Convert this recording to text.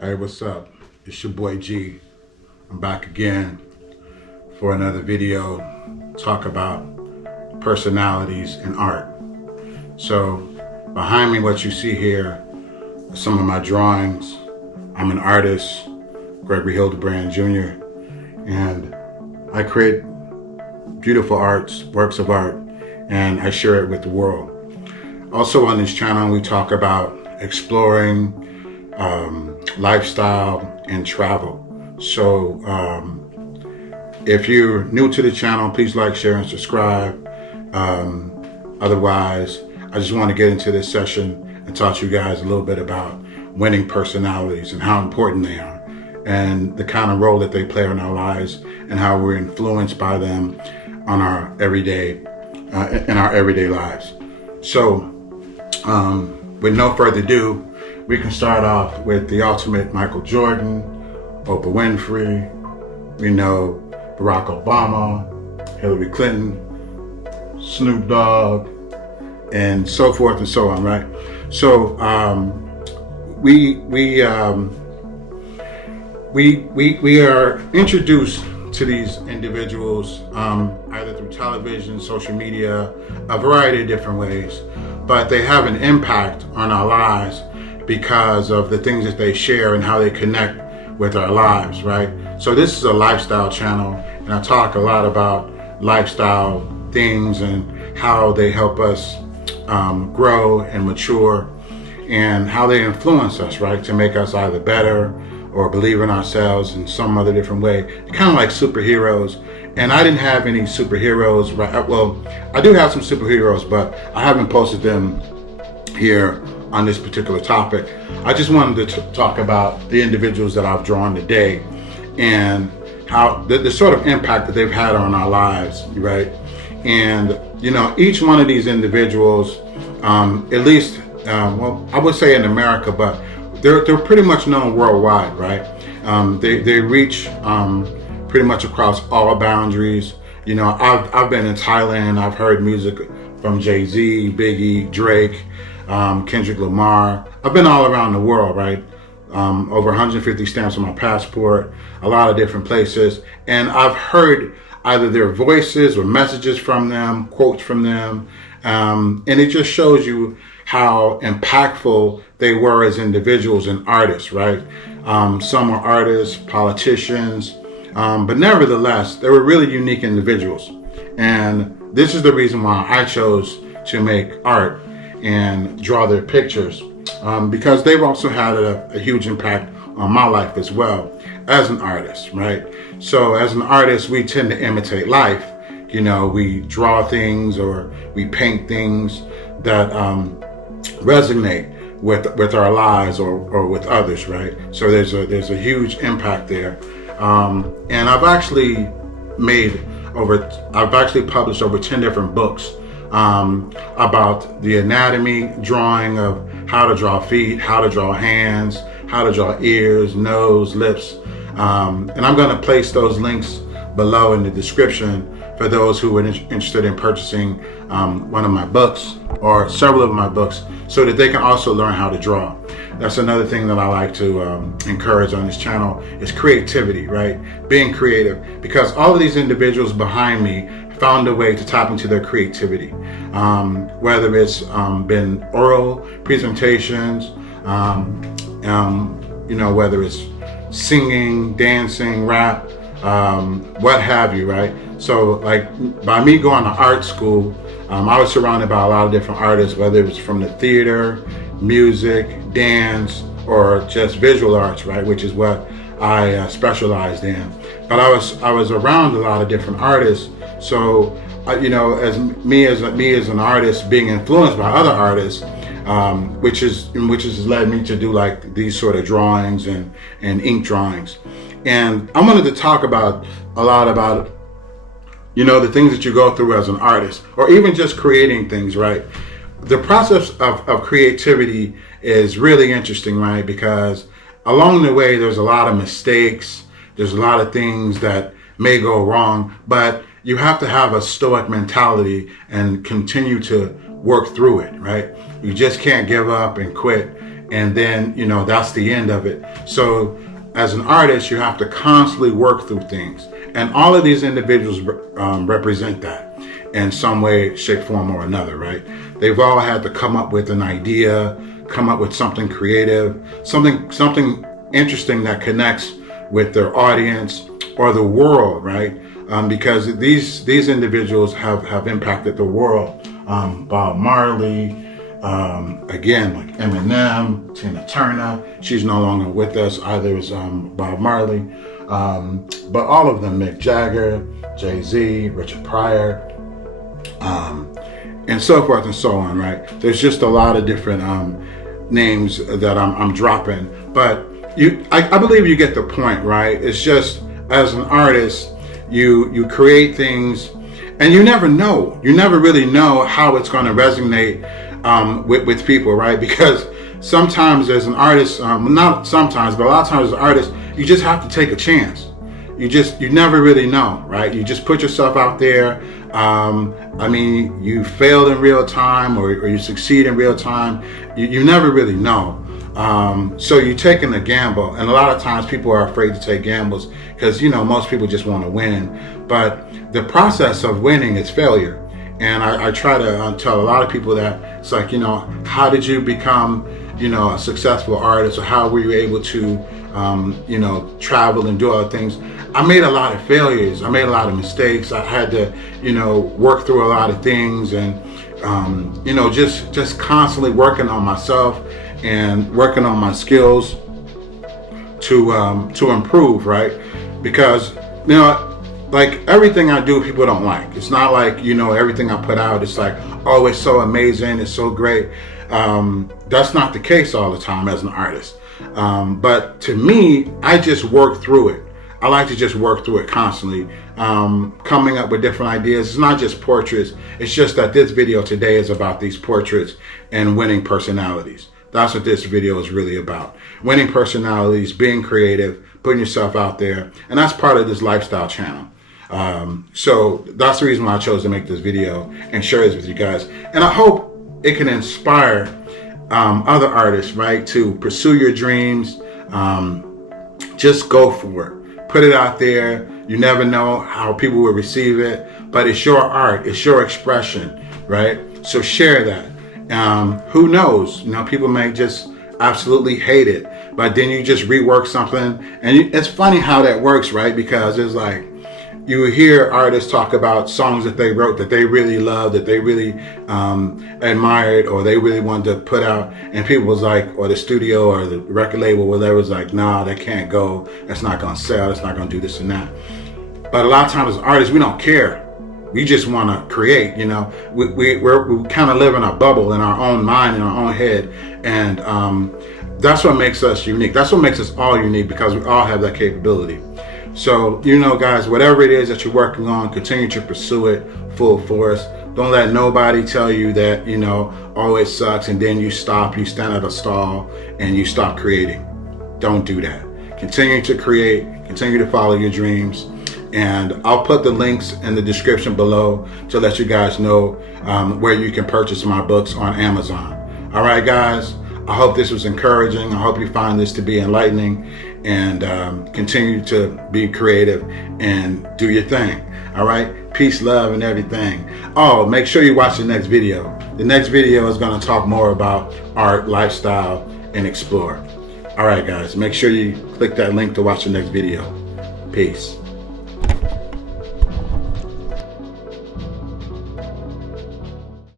Hey, what's up? It's your boy G. I'm back again for another video. Talk about personalities in art. So, behind me, what you see here are some of my drawings. I'm an artist, Gregory Hilderbrand Jr., and I create beautiful arts, works of art, and I share it with the world. Also on this channel, we talk about exploring lifestyle and travel. So if you're new to the channel, please like, share, and subscribe. Otherwise, I just want to get into this session and talk to you guys a little bit about winning personalities and how important they are and the kind of role that they play in our lives and how we're influenced by them on our everyday, in our everyday lives. So with no further ado, we can start off with the ultimate Michael Jordan, Oprah Winfrey, we know Barack Obama, Hillary Clinton, Snoop Dogg, and so forth and so on, right? So we are introduced to these individuals either through television, social media, a variety of different ways, but they have an impact on our lives because of the things that they share and how they connect with our lives, right? So this is a lifestyle channel, and I talk a lot about lifestyle things and how they help us grow and mature and how they influence us, right? To make us either better or believe in ourselves in some other different way. They're kind of like superheroes. And I didn't have any superheroes, right? Well, I do have some superheroes, but I haven't posted them here on this particular topic. I just wanted to talk about the individuals that I've drawn today and how the sort of impact that they've had on our lives, right? And, you know, each one of these individuals, at least, well, I would say in America, but they're pretty much known worldwide, right? They reach pretty much across all boundaries. You know, I've been in Thailand. I've heard music from Jay-Z, Biggie, Drake, Kendrick Lamar. I've been all around the world, right? Over 150 stamps on my passport, a lot of different places. And I've heard either their voices or messages from them, quotes from them. And it just shows you how impactful they were as individuals and artists, right? Some are artists, politicians, but nevertheless, they were really unique individuals. And this is the reason why I chose to make art and draw their pictures, because they've also had a huge impact on my life as well as an artist, right? So as an artist, we tend to imitate life. You know, we draw things or we paint things that resonate with our lives or with others, right? So there's a huge impact there. And I've actually published over 10 different books about the anatomy, drawing of how to draw feet, how to draw hands, how to draw ears, nose, lips. And I'm going to place those links below in the description for those who are interested in purchasing one of my books or several of my books so that they can also learn how to draw. That's another thing that I like to encourage on this channel is creativity, right? Being creative, because all of these individuals behind me found a way to tap into their creativity, whether it's been oral presentations, you know, whether it's singing, dancing, rap, what have you, right? So like by me going to art school, I was surrounded by a lot of different artists, whether it was from the theater, music, dance, or just visual arts, right? Which is what I specialized in. But I was around a lot of different artists. So, you know, as me as an artist being influenced by other artists, which has led me to do like these sort of drawings and ink drawings. And I wanted to talk about a lot about, you know, the things that you go through as an artist or even just creating things, right? The process of creativity is really interesting, right? Because along the way, there's a lot of mistakes. There's a lot of things that may go wrong, but you have to have a stoic mentality and continue to work through it, right? You just can't give up and quit and then, you know, that's the end of it. So as an artist, you have to constantly work through things. And all of these individuals represent that in some way, shape, form, or another, right? They've all had to come up with an idea, come up with something creative, something interesting that connects with their audience or the world, right? Because these individuals have impacted the world. Bob Marley, again, like Eminem, Tina Turner. She's no longer with us. Either is Bob Marley. But all of them, Mick Jagger, Jay-Z, Richard Pryor, and so forth and so on, right? There's just a lot of different names that I'm dropping. But I believe you get the point, right? It's just, as an artist, you create things, and you never know. You never really know how it's going to resonate with people, right? Because sometimes as an artist, not sometimes, but a lot of times as an artist, you just have to take a chance. You never really know, right? You just put yourself out there. I mean, you failed in real time or you succeed in real time. You never really know. So you're taking a gamble, and a lot of times people are afraid to take gambles because, you know, most people just want to win. But the process of winning is failure. And I try to tell a lot of people that it's like, you know, how did you become, you know, a successful artist, or how were you able to, you know, travel and do other things? I made a lot of failures. I made a lot of mistakes. I had to, you know, work through a lot of things, and, you know, just constantly working on myself and working on my skills to improve, right? Because, you know, like everything I do, people don't like. It's not like, you know, everything I put out, it's like, oh, it's so amazing, it's so great. That's not the case all the time as an artist. But to me, I just work through it. I like to just work through it constantly, coming up with different ideas. It's not just portraits. It's just that this video today is about these portraits and winning personalities. That's what this video is really about. Winning personalities, being creative, putting yourself out there. And that's part of this lifestyle channel. So that's the reason why I chose to make this video and share this with you guys. And I hope it can inspire other artists, right, to pursue your dreams. Just go for it. Put it out there. You never know how people will receive it, but it's your art. It's your expression, right? So share that. Who knows? You know, people may just absolutely hate it, but then you just rework something. And it's funny how that works, right? Because it's like, you hear artists talk about songs that they wrote that they really loved, that they really admired, or they really wanted to put out, and people was like, or the studio or the record label, whatever, was like, nah, that can't go, that's not gonna sell, that's not gonna do this and that. But a lot of times as artists, we don't care. We just want to create, you know. We kind of live in a bubble in our own mind, in our own head, and that's what makes us unique. That's what makes us all unique, because we all have that capability. So, you know, guys, whatever it is that you're working on, continue to pursue it full force. Don't let nobody tell you that, you know, oh, it sucks, and then you stop, you stand at a stall, and you stop creating. Don't do that. Continue to create, continue to follow your dreams. And I'll put the links in the description below to let you guys know where you can purchase my books on Amazon. All right, guys, I hope this was encouraging. I hope you find this to be enlightening, and continue to be creative and do your thing. All right, peace, love, and everything. Oh, make sure you watch the next video. The next video is going to talk more about art, lifestyle, and explore. All right, guys, make sure you click that link to watch the next video. Peace.